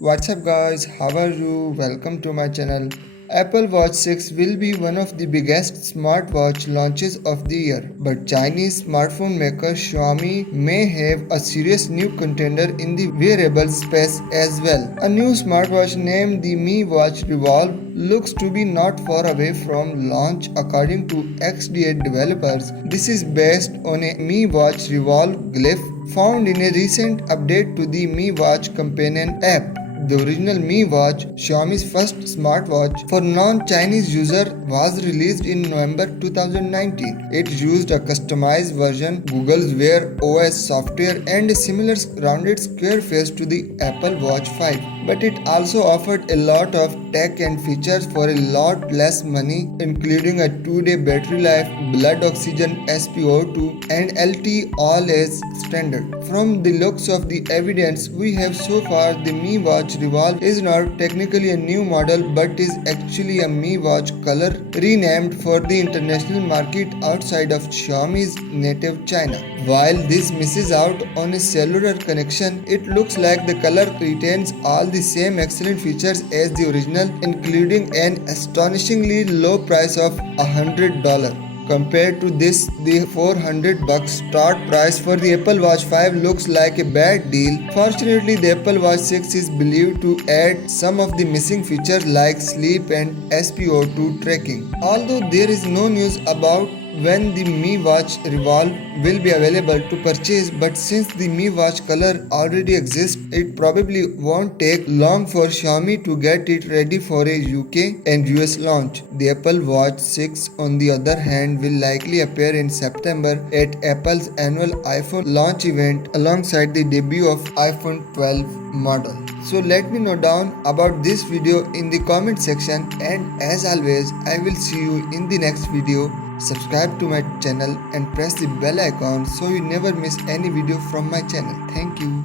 What's up guys, how are you? Welcome to my channel. Apple Watch 6 will be one of the biggest smartwatch launches of the year, but Chinese smartphone maker Xiaomi may have a serious new contender in the wearable space as well. A new smartwatch named the Mi Watch Revolve looks to be not far away from launch according to XDA developers. This is based on a Mi Watch Revolve glyph found in a recent update to the Mi Watch companion app. The original Mi Watch, Xiaomi's first smartwatch for non-Chinese users, was released in November 2019. It used a customized version, Google's Wear OS software, and a similar rounded square face to the Apple Watch 5. But it also offered a lot of tech and features for a lot less money, including a 2-day battery life, blood oxygen SpO2, and LTE all as standard. From the looks of the evidence we have so far, the Mi Watch Revolve is not technically a new model but is actually a Mi Watch color renamed for the international market outside of Xiaomi's native China. While this misses out on a cellular connection, it looks like the color retains all the same excellent features as the original, including an astonishingly low price of $100. Compared to this, the $400 start price for the Apple Watch 5 looks like a bad deal. Fortunately, the Apple Watch 6 is believed to add some of the missing features like sleep and SpO2 tracking. Although there is no news about when the Mi Watch Revolve will be available to purchase, but since the Mi Watch color already exists, it probably won't take long for Xiaomi to get it ready for a UK and US launch. The Apple Watch 6 on the other hand will likely appear in September at Apple's annual iPhone launch event alongside the debut of iPhone 12 model. So let me know down about this video in the comment section, and as always I will see you in the next video. Subscribe to my channel and press the bell icon so you never miss any video from my channel. Thank you.